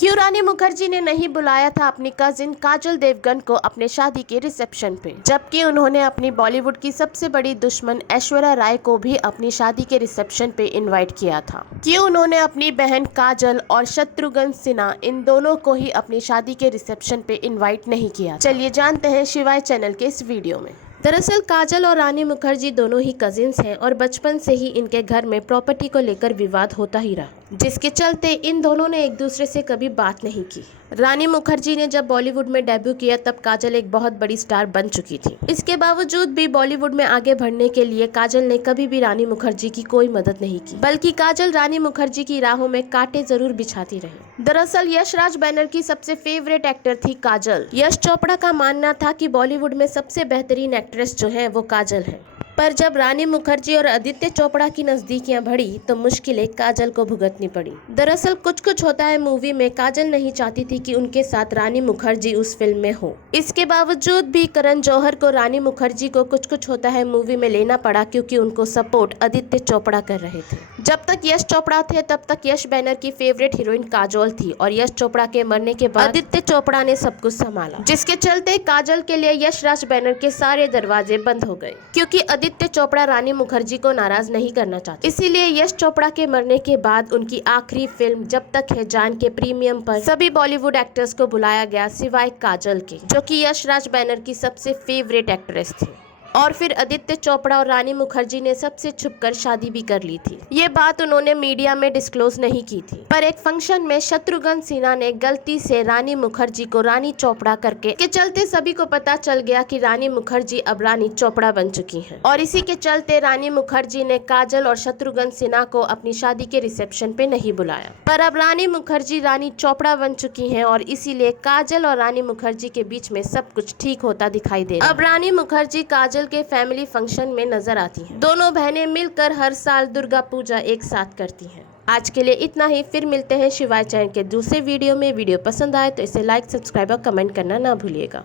क्यों रानी मुखर्जी ने नहीं बुलाया था अपनी कजिन काजल देवगन को अपने शादी के रिसेप्शन पे, जबकि उन्होंने अपनी बॉलीवुड की सबसे बड़ी दुश्मन ऐश्वर्या राय को भी अपनी शादी के रिसेप्शन पे इनवाइट किया था। क्यों उन्होंने अपनी बहन काजल और शत्रुघ्न सिन्हा इन दोनों को ही अपनी शादी के रिसेप्शन पे इनवाइट नहीं किया? चलिए जानते हैं शिवाय चैनल के इस वीडियो में। दरअसल काजल और रानी मुखर्जी दोनों ही कजिन्स हैं और बचपन से ही इनके घर में प्रॉपर्टी को लेकर विवाद होता ही रहा, जिसके चलते इन दोनों ने एक दूसरे से कभी बात नहीं की। रानी मुखर्जी ने जब बॉलीवुड में डेब्यू किया तब काजल एक बहुत बड़ी स्टार बन चुकी थी। इसके बावजूद भी बॉलीवुड में आगे बढ़ने के लिए काजल ने कभी भी रानी मुखर्जी की कोई मदद नहीं की, बल्कि काजल रानी मुखर्जी की राहों में कांटे जरूर बिछाती रही। दरअसल यश राज बैनर की सबसे फेवरेट एक्टर थी काजल। यश चोपड़ा का मानना था कि बॉलीवुड में सबसे बेहतरीन एक्ट्रेस जो है वो काजल है। पर जब रानी मुखर्जी और आदित्य चोपड़ा की नजदीकियां बढ़ी तो मुश्किलें काजल को भुगतनी पड़ी। दरअसल कुछ कुछ होता है मूवी में काजल नहीं चाहती थी कि उनके साथ रानी मुखर्जी उस फिल्म में हो। इसके बावजूद भी करण जौहर को रानी मुखर्जी को कुछ कुछ होता है मूवी में लेना पड़ा, क्योंकि उनको सपोर्ट आदित्य चोपड़ा कर रहे थे। जब तक यश चोपड़ा थे तब तक यश बैनर की फेवरेट हीरोइन काजोल थी और यश चोपड़ा के मरने के बाद आदित्य चोपड़ा ने सब कुछ संभाला, जिसके चलते काजल के लिए यश राज बैनर के सारे दरवाजे बंद हो गए, क्योंकि आदित्य चोपड़ा रानी मुखर्जी को नाराज नहीं करना चाहते। इसीलिए यश चोपड़ा के मरने के बाद उनकी आखिरी फिल्म जब तक है जान के प्रीमियम पर सभी बॉलीवुड एक्टर्स को बुलाया गया सिवाय काजल के, जो कि यश राज बैनर की सबसे फेवरेट एक्ट्रेस थी। और फिर आदित्य चोपड़ा और रानी मुखर्जी ने सबसे छुपकर शादी भी कर ली थी। ये बात उन्होंने मीडिया में डिस्क्लोज नहीं की थी, पर एक फंक्शन में शत्रुघ्न सिन्हा ने गलती से रानी मुखर्जी को रानी चोपड़ा करके के चलते सभी को पता चल गया कि रानी मुखर्जी अब रानी चोपड़ा बन चुकी हैं। और इसी के चलते रानी मुखर्जी ने काजल और शत्रुघ्न सिन्हा को अपनी शादी के रिसेप्शन पे नहीं बुलाया। पर अब रानी मुखर्जी रानी चोपड़ा बन चुकी है और इसीलिए काजल और रानी मुखर्जी के बीच में सब कुछ ठीक होता दिखाई दे रहा है। अब रानी मुखर्जी काजल के फैमिली फंक्शन में नजर आती हैं। दोनों बहनें मिलकर हर साल दुर्गा पूजा एक साथ करती हैं। आज के लिए इतना ही, फिर मिलते हैं शिवाय चैनल के दूसरे वीडियो में। वीडियो पसंद आए तो इसे लाइक, सब्सक्राइब और कमेंट करना ना भूलिएगा।